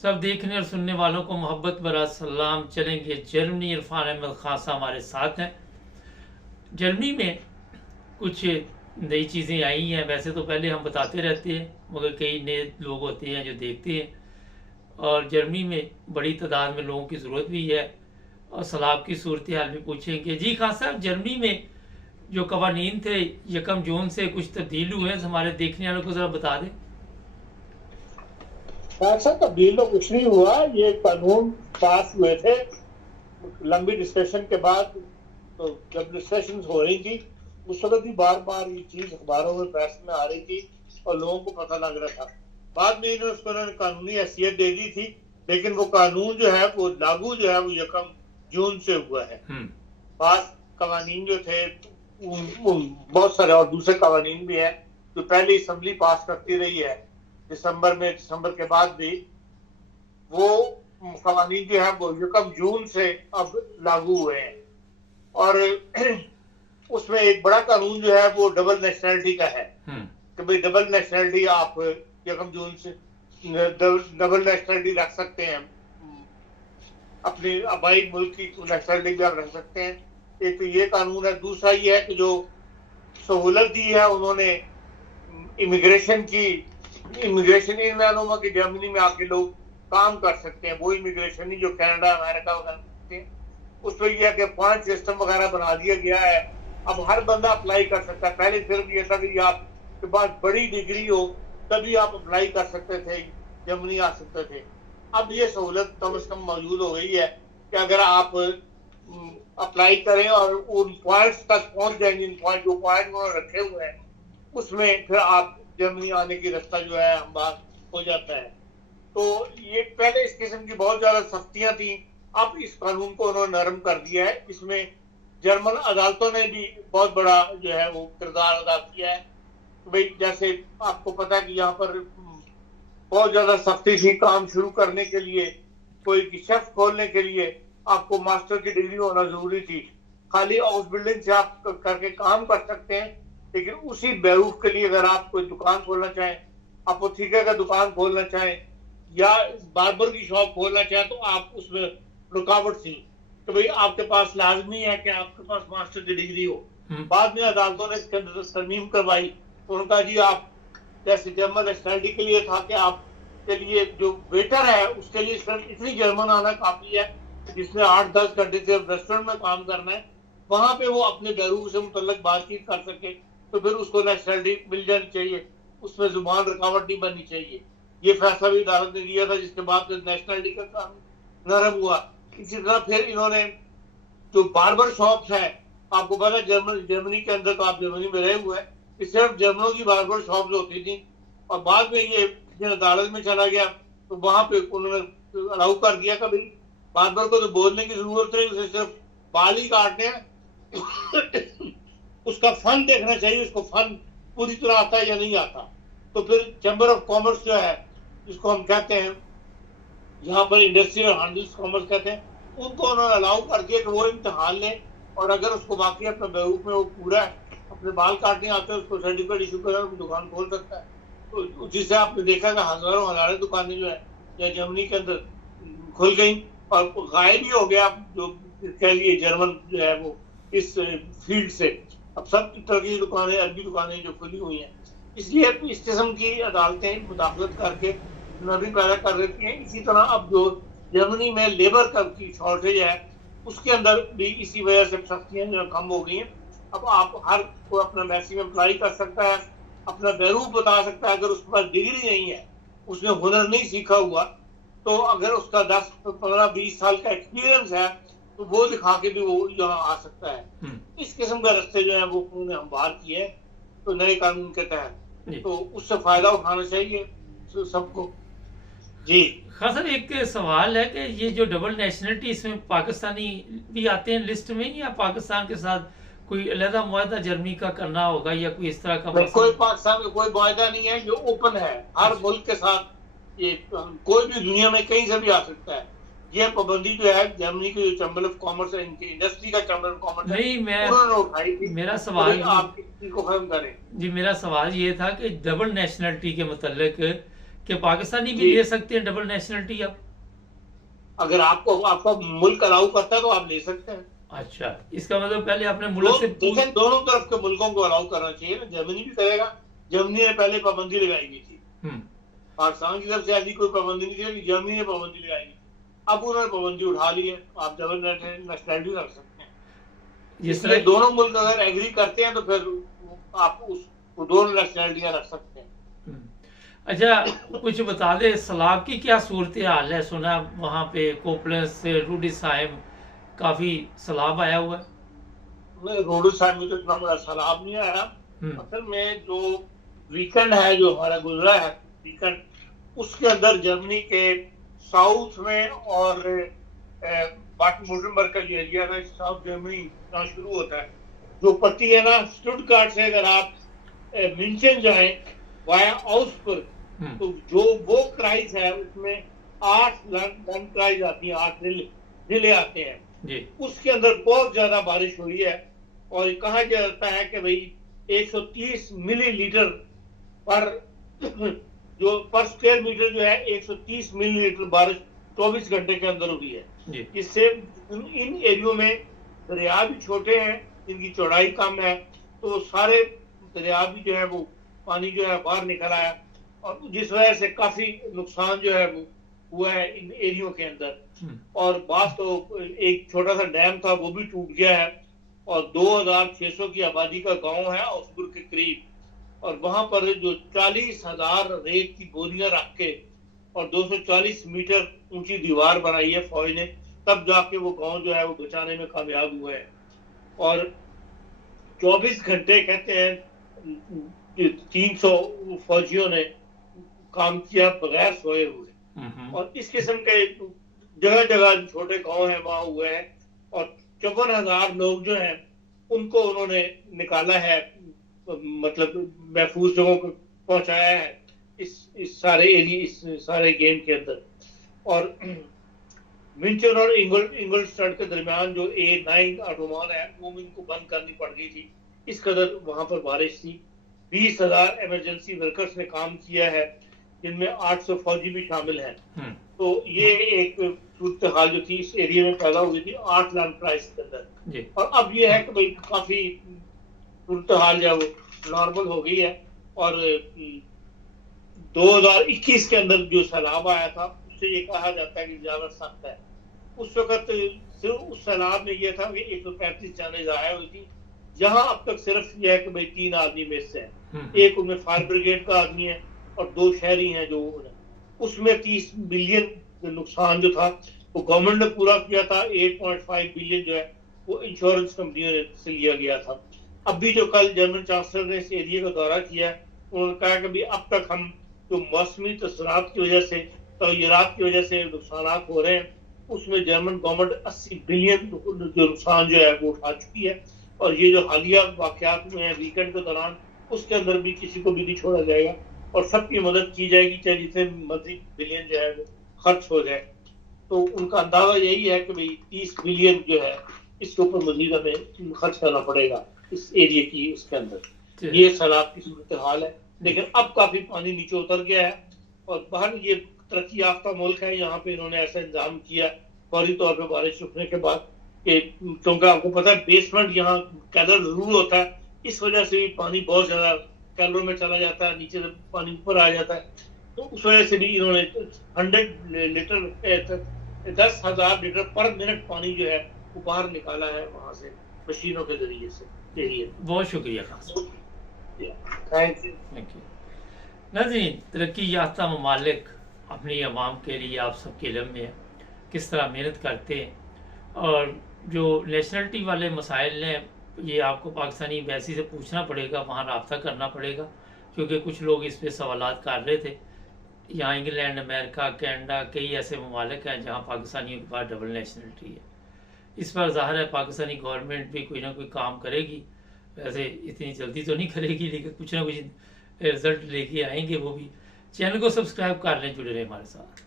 सब देखने और सुनने वालों को मोहब्बत भरा सलाम। चलेंगे जर्मनी। इरफान अहमद खान साहब हमारे साथ हैं। जर्मनी में कुछ नई चीज़ें आई हैं। वैसे तो पहले हम बताते रहते हैं, मगर कई नए लोग होते हैं जो देखते हैं। और जर्मनी में बड़ी तादाद में लोगों की ज़रूरत भी है और सलाब की सूरत हाल भी पूछेंगे। जी खान साहब, जर्मनी में जो कवानीन थे 1 जून से कुछ तब्दील हुए हैं, हमारे देखने वालों को ज़रा बता दें। सर, तब्दील तो कुछ नहीं हुआ। ये कानून पास हुए थे लंबी डिस्कशन के बाद। तो जब डिस्कशन हो रही थी उस वक्त भी बार बार ये चीज अखबारों में प्रेस में आ रही थी और लोगों को पता लग रहा था। बाद में इन्होंने कानूनी हैसियत दे दी थी, लेकिन वो कानून जो है वो लागू जो है वो 1 जून से हुआ है। पास कवानीन जो थे बहुत सारे और दूसरे कवानीन भी है जो पहले असेंबली पास करती रही है दिसंबर के बाद भी, वो कवानीन जो है वो 1 जून से अब लागू हुए हैं। और उसमें एक बड़ा कानून जो है वो डबल नेशनलिटी का है कि भाई डबल नेशनलिटी आप 1 जून से डबल नेशनलिटी रख सकते हैं, अपने आबाई मुल्क की नेशनलिटी भी आप रख सकते हैं। एक तो ये कानून है। दूसरा ये है कि जो सहूलत दी है उन्होंने इमिग्रेशन इन मालूम कि जर्मनी में आके लोग काम कर सकते हैं, वो इमिग्रेशन ही जो कनाडा अमेरिका वगैरह करते हैं। उसमें यह है कि पॉइंट सिस्टम वगैरह बना दिया गया है। अब हर बंदा अप्लाई कर सकता है। पहले सिर्फ ये था कि आपके पास बड़ी डिग्री हो तभी आप अप्लाई कर सकते थे, जर्मनी आ सकते थे। अब ये सहूलत कम से कम मौजूद हो गई है कि अगर आप अप्लाई करें और उन पॉइंट्स तक पहुंच जाएंगे, जो पॉइंट उन्होंने रखे हुए हैं, उसमें फिर आप जर्मनी आने की रास्ता जो है हमवार हो जाता है। तो ये पहले इस किस्म की बहुत ज्यादा सख्तियां थी, अब इस कानून को उन्होंने नरम कर दिया है। इसमें जर्मन अदालतों ने भी बहुत बड़ा जो है वो किरदार अदा किया है। तो भाई जैसे आपको पता है कि यहाँ पर बहुत ज्यादा सख्ती थी काम शुरू करने के लिए। कोई शेफ खोलने के लिए आपको मास्टर की डिग्री होना जरूरी थी। खाली हाउस बिल्डिंग से आप करके काम कर सकते हैं, लेकिन उसी बेरूफ के लिए अगर आप कोई दुकान खोलना चाहें, आप ठीके का दुकान खोलना चाहें या बार्बर की शॉप खोलना चाहें, तो आप उसमें रुकावट थी तो भाई आपके पास लाजमी है कि आपके पास मास्टर की डिग्री हो। बाद में अदालतों ने इसके अंदर तरमीम करवाई। उनका जी आप जैसे जर्मन नेशनलिटी के लिए था कि आप के लिए जो वेटर है उसके लिए सिर्फ इतनी जर्मन आना काफी है, जिसने 8-10 घंटे से रेस्टोरेंट में काम करना है, वहां पे वो अपने बेरूफ से मुतल्लक बातचीत कर सके, तो फिर उसको नेशनलिटी मिल जानी चाहिए। उसमें जुबान रुकावट नहीं बननी चाहिए। ये फैसला भी अदालत ने दिया था, जिसके बाद नेशनलिटी का कानून नरम हुआ। इसी तरह फिर इन्होंने जो बार्बर शॉप्स है, आपको पता जर्मनी के अंदर तो आप जर्मनी में रहे हुए हैं, सिर्फ जर्मनों की बार्बर शॉप्स होती थी। और बाद में ये अदालत में चला गया तो वहां पे उन्होंने अलाउ कर दिया कि भाई बार्बर को तो बोलने की जरूरत नहीं, उसे सिर्फ बाल ही काटने हैं। उसका फन देखना चाहिए, उसको फन पूरी तरह आता है या नहीं आता। तो फिर चैम्बर ऑफ कॉमर्स जो है, जिसको हम कहते हैं यहाँ पर इंडस्ट्री और हैंडल्स कॉमर्स कहते हैं, उनको उन्होंने अलाउ कर दिया कि वो इम्तिहान लें और अगर उसको बाकी अपने बेरूफ में वो पूरा अपने बाल काटने आते हैं, उसको सर्टिफिकेट इशू कर दुकान खोल सकता है। तो जिससे आपने देखा कि हजारों दुकानें जो है या जर्मनी के अंदर खुल गई और गायब ही हो गया जो कह लिए जर्मन जो है वो इस फील्ड से। अब सब तरह की दुकानें, अरबी दुकानें जो खुली हुई हैं, इसलिए इस किस्म की अदालतें मुदाखलत करके नरमी पैदा कर देती हैं। इसी तरह अब जो जर्मनी में लेबर की शॉर्टेज है, उसके अंदर भी इसी वजह से सख्तियां जो कम हो गई हैं। अब आप हर कोई अपना मैसी में अप्लाई कर सकता है, अपना बेरूफ बता सकता है। अगर उसके पास डिग्री नहीं है, उसने हुनर नहीं सीखा हुआ, तो अगर उसका 10-15-20 साल का एक्सपीरियंस है तो वो दिखा के भी वो यहाँ आ सकता है। इस किस्म का रास्ते जो है वो उन्होंने हमवार किए तो नए कानून के तहत, तो उससे फायदा उठाना चाहिए सबको। जी हाँ सर, एक सवाल है कि ये जो डबल नेशनलिटी, इसमें पाकिस्तानी भी आते हैं लिस्ट में, या पाकिस्तान के साथ कोई अलग मुआहदा जर्मनी का करना होगा या कोई इस तरह का? कोई पाकिस्तान में कोई मुआहदा नहीं है, जो ओपन है हर मुल्क के साथ। ये कोई भी दुनिया में कहीं से भी आ सकता है। ये पाबंदी जो है जर्मनी की जो चैम्बर ऑफ कॉमर्स है, इनकी इंडस्ट्री का चैम्बर ऑफ कॉमर्स नहीं, उन्होंने उठाई थी। मेरा सवाल आप इसको खत्म करें। जी, मेरा सवाल ये था कि डबल नेशनलिटी के मुतल्लिक कि पाकिस्तानी भी जी। ले सकते हैं डबल नेशनलिटी अब? अगर आपको आपका मुल्क अलाउ करता है तो आप ले सकते हैं। अच्छा, इसका मतलब पहले अपने मुल्क से देखें, दोनों तरफ के मुल्कों को अलाउ करना चाहिए ना। जर्मनी भी करेगा। जर्मनी ने पहले पाबंदी लगाई हुई थी, पाकिस्तान की तरफ से ऐसी कोई पाबंदी नहीं थी, जर्मनी ने पाबंदी लगाई थी। अब उन्होंने पाबंदी उठा ली है, आप डबल नेशनलिटी रख सकते हैं। जिस तरह दोनों मुल्क अगर एग्री करते हैं तो फिर आप उस दोनों नेशनलिटियां रख सकते हैं। अच्छा, कुछ बता दे सैलाब की क्या सूरत हाल है? सुना वहाँ पे कोपलेस से रूडी साहिब काफी सैलाब आया हुआ है। रोडू साहब में तो इतना बड़ा सैलाब नहीं आया। असल में जो वीकेंड है जो हमारा गुजरा है वीकेंड, उसके अंदर जर्मनी के साउथ में और बाटन-वुर्टनबर्ग का जो एरिया है साउथ जर्मनी जहाँ शुरू होता है, जो पट्टी है ना स्टुटगार्ट से अगर आप मिंचन जाए वाया आउसबर्ग, तो जो वो क्राइस है उसमें 8 लैंड क्राइस आती है, 8 जिले आते हैं जी। उसके अंदर बहुत ज्यादा बारिश हुई है और कहा जाता है कि भाई 130 मिलीलीटर पर जो पर स्क्वायर मीटर जो है 130 मिलीलीटर बारिश 24 घंटे के अंदर हुई है। इससे इन एरियो में दरिया भी छोटे हैं, इनकी चौड़ाई कम है, तो सारे दरिया भी जो है वो पानी जो है बाहर निकल आया और जिस वजह से काफी नुकसान जो है वो हुआ है इन एरियो के अंदर। और बात तो एक छोटा सा डैम था वो भी टूट गया है और 2600 की आबादी का गांव है आउसबर्ग के करीब, और वहां पर जो 40,000 रेत की बोरियां रख के और 240 मीटर ऊंची दीवार बनाई है फौज ने, तब जाके वो गांव जो है वो बचाने में कामयाब हुए हैं। और 24 घंटे कहते हैं 300 फौजियों ने काम किया बगैर सोए हुए, और इस किस्म के जगह जगह छोटे गांव हैं वहां हुए हैं और 54,000 लोग जो हैं उनको उन्होंने निकाला है, मतलब महफूज जगहों को पहुंचाया है इस सारे एरिया, इस सारे गेम के अंदर। और मिंचन और इंगलस्टड के दरमियान जो A9 ऑटोमान है वो इनको बंद करनी पड़ गई थी, इस कदर वहां पर बारिश थी। 20,000 इमरजेंसी वर्कर्स ने काम किया है, जिनमें 800 फौजी भी शामिल हैं। तो ये एक सूरत हाल जो थी इस एरिया में पैदा हुई थी 8 लैंड क्राइस के अंदर। और अब ये है कि भाई काफी सूरत हाल जो है वो नॉर्मल हो गई है। और 2021 के अंदर जो सैलाब आया था उससे ये कहा जाता है कि ज्यादा सख्त है। उस वक्त सिर्फ उस सैलाब में यह था कि 135 जाने जाया हुई थी, जहां अब तक सिर्फ यह है कि भाई 3 आदमी में से है, एक उनमें फायर ब्रिगेड का आदमी है और 2 शहरी हैं जो उसमें 30 बिलियन नुकसान जो था वो गवर्नमेंट ने पूरा किया था। 8.5 बिलियन जो है वो इंश्योरेंस कंपनियों से लिया गया था। अब भी जो कल जर्मन चांसलर ने इस एरिया का दौरा किया, उन्होंने कहा कि भी अब तक हम जो मौसमी तसरात की वजह से, तगयरात की वजह से नुकसान हो रहे हैं, उसमें जर्मन गवर्नमेंट 80 बिलियन जो नुकसान जो है वो उठा चुकी है। और ये जो हालिया वाकयात हुए हैं वीकेंड के दौरान, उसके अंदर भी किसी को भी नहीं छोड़ा जाएगा और सबकी मदद की जाएगी, चाहे जितने मजीद बिलियन जो है वो खर्च हो जाए। तो उनका अंदाजा यही है कि भाई 30 बिलियन जो है इसके ऊपर मजीद हमें खर्च करना पड़ेगा इस एरिया की उसके अंदर। ये सैलाब की सूरत हाल है, लेकिन अब काफी पानी नीचे उतर गया है और बाहर ये तरक्की याफ्ता मुल्क है, यहाँ पे इन्होंने ऐसा इंतजाम किया फौरी तौर पर बारिश रुकने के बाद कि क्योंकि आपको पता है बेसमेंट यहाँ कैलर जरूर होता है, इस वजह से भी पानी बहुत ज्यादा कैलरों में चला जाता है, नीचे से पानी ऊपर आ जाता है। तो उस वजह से भी इन्होंने 10,000 लीटर पर मिनट पानी जो है वो बाहर निकाला है वहां से मशीनों के जरिए से। बहुत शुक्रिया खास, थैंक यू। नाज़रीन, तरक्की याफ्ता ममालिक अपनी आवाम के लिए आप सबके इल्म में है किस तरह मेहनत करते हैं, और जो नेशनलिटी वाले मसाइल हैं ये आपको पाकिस्तानी एम्बेसी से पूछना पड़ेगा, वहाँ रब्ता करना पड़ेगा, क्योंकि कुछ लोग इस पर सवालात कर रहे थे। यहाँ इंग्लैंड, अमेरिका, कनाडा, कई ऐसे ममालिक हैं जहाँ पाकिस्तानियों के पास डबल नेशनलिटी है। इस पर ज़ाहिर है पाकिस्तानी गवर्नमेंट भी कोई ना कोई काम करेगी, वैसे इतनी जल्दी तो नहीं करेगी, लेकिन कुछ ना कुछ रिजल्ट लेके आएंगे वो भी। चैनल को सब्सक्राइब कर लें, जुड़े रहें हमारे साथ।